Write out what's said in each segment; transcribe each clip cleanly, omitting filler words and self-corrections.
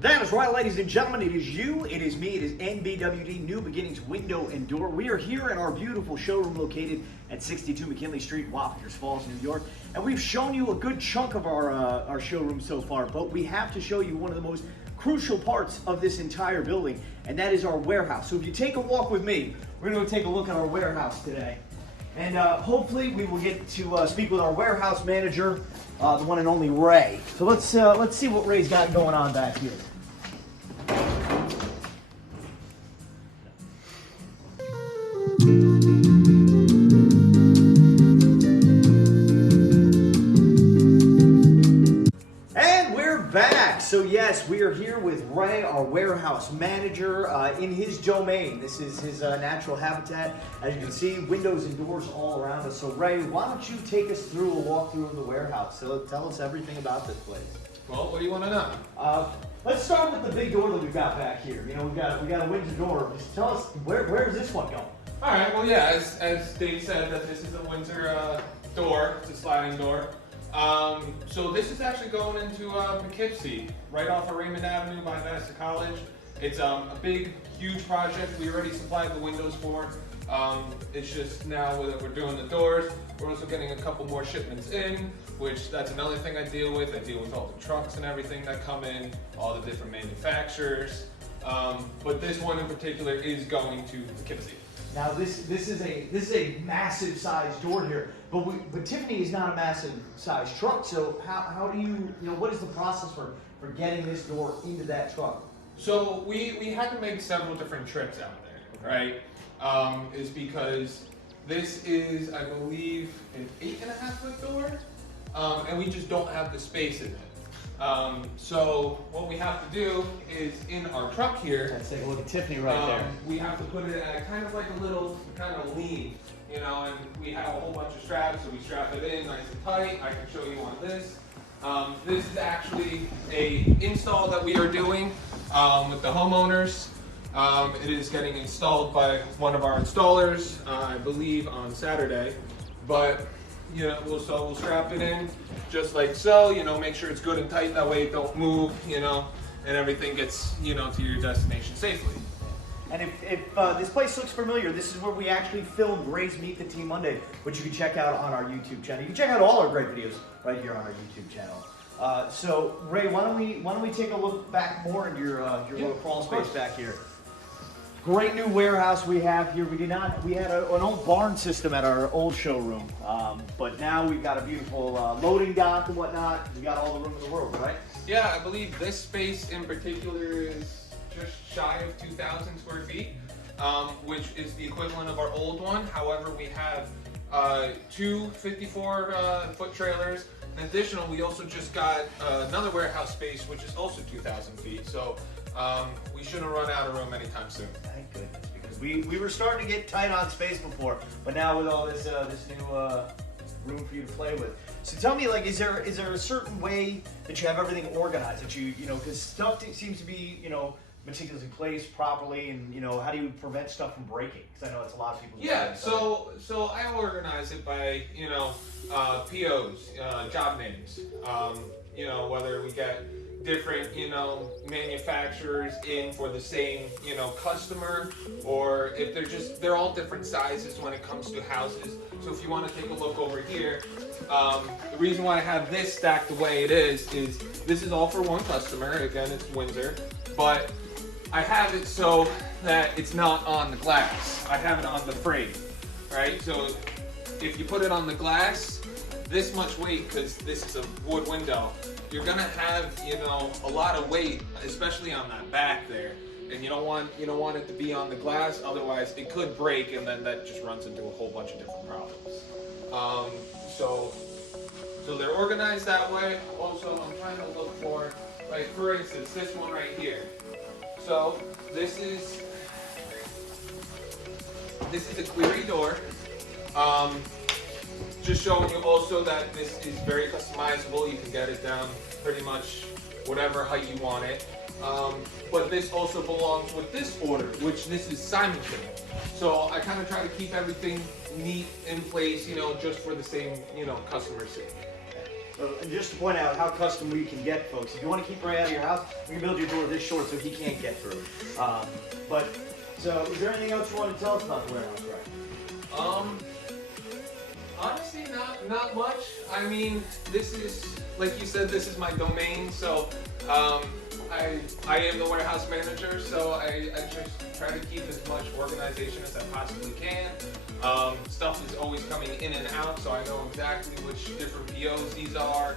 That is right, ladies and gentlemen. It is you, it is me, it is NBWD, New Beginnings Window and Door. We are here in our beautiful showroom located at 62 McKinley Street, Wappingers Falls, New York. And we've shown you a good chunk of our showroom so far, but we have to show you one of the most crucial parts of this entire building, and that is our warehouse. So if you take a walk with me, we're going to go take a look at our warehouse today. And hopefully we will get to speak with our warehouse manager, the one and only Ray. So let's see what Ray's got going on back here. And we're back. So yes, we are here with Ray, our warehouse manager, in his domain. This is his natural habitat. As you can see, windows and doors all around us. So Ray, why don't you take us through a walkthrough of the warehouse? So tell us everything about this place. Well, what do you want to know? Let's start with the big door that we've got back here. You know, we got a Windsor door. Just tell us where is this one going? All right. Well, yeah. As Dave said, that this is a Windsor door. It's a sliding door. So this is actually going into Poughkeepsie, right off of Raymond Avenue by Vanessa College. It's a big, huge project. We already supplied the windows for. It's just now that we're doing the doors, we're also getting a couple more shipments in, which that's another thing I deal with. I deal with all the trucks and everything that come in, all the different manufacturers. But this one in particular is going to Poughkeepsie. Now this is a massive size door here, but Tiffany is not a massive size truck. So how do you know what is the process for getting this door into that truck? So we had to make several different trips out there, right? Is because this is, I believe, an 8.5-foot door, and we just don't have the space in it. So what we have to do is in our truck here. Let's take a look at Tiffany right there. We have to put it at kind of like a little kind of lean, you know, and we have a whole bunch of straps, so we strap it in nice and tight. I can show you on this. This is actually a install that we are doing with the homeowners. It is getting installed by one of our installers, I believe on Saturday, but you know, we'll strap it in just like so, you know, make sure it's good and tight, that way it don't move, you know, and everything gets, you know, to your destination safely. And if this place looks familiar, this is where we actually filmed Ray's Meet the Team Monday, which you can check out on our YouTube channel. You can check out all our great videos right here on our YouTube channel. So Ray, why don't we take a look back more into your little crawl space back here. Great new warehouse we have here. We had an old barn system at our old showroom, but now we've got a beautiful loading dock and whatnot. We got all the room in the world, right? Yeah, I believe this space in particular is just shy of 2,000 square feet, which is the equivalent of our old one. However, we have two 54-foot trailers. In addition, we also just got another warehouse space, which is also 2,000 feet. So we shouldn't run out of room anytime soon. Thank goodness, because we were starting to get tight on space before, but now with all this new room for you to play with. So tell me, like, is there a certain way that you have everything organized, that you know, because stuff seems to be, you know, meticulously placed properly, and you know, how do you prevent stuff from breaking? Because I know it's a lot of people. Yeah, so I organize it by, you know, POs, job names. You know, whether we get different, you know, manufacturers in for the same, you know, customer, or if they're all different sizes when it comes to houses. So if you want to take a look over here, the reason why I have this stacked the way it is this is all for one customer. Again, it's Windsor, but I have it so that it's not on the glass. I have it on the frame, right? So if you put it on the glass, this much weight, because this is a wood window, you're gonna have, you know, a lot of weight, especially on that back there, and you don't want it to be on the glass. Otherwise, it could break, and then that just runs into a whole bunch of different problems. So they're organized that way. Also, I'm trying to look for, like, for instance, this one right here. So this is a query door. Just showing you also that this is very customizable. You can get it down pretty much whatever height you want it. But this also belongs with this order, which this is Simon's. So I kind of try to keep everything neat in place, you know, just for the same, you know, customer's sake. And just to point out how custom we can get, folks. If you want to keep Ray out of your house, we can build your door this short so he can't get through. So is there anything else you want to tell us about the warehouse, Ray? Honestly, not much. I mean, this is, like you said, this is my domain, so I am the warehouse manager, so I just try to keep as much organization as I possibly can. Stuff is always coming in and out, so I know exactly which different POs these are.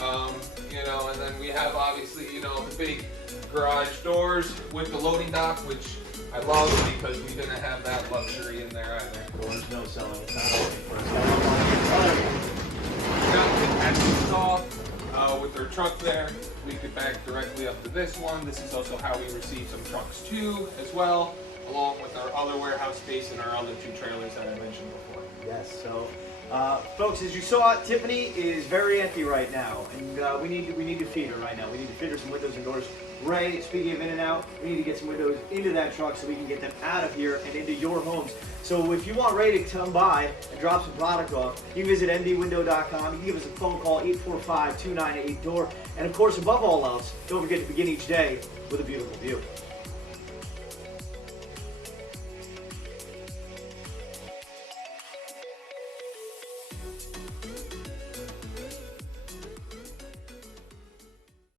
And then we have obviously, the big garage doors with the loading dock, which I love because we didn't have that luxury in there either. Well, there's no selling. It's not open for us. Got the attachment installed with their truck there. We could back directly up to this one. This is also how we receive some trucks too, as well, along with our other warehouse space and our other 2 trailers that I mentioned before. Yes. So, folks, as you saw, Tiffany is very empty right now, and we need to feed her right now. We need to feed her some windows and doors. Ray, speaking of in and out, we need to get some windows into that truck so we can get them out of here and into your homes. So if you want Ray to come by and drop some product off, you can visit ndwindow.com. You can give us a phone call, 845-298-DOOR. And of course, above all else, don't forget to begin each day with a beautiful view.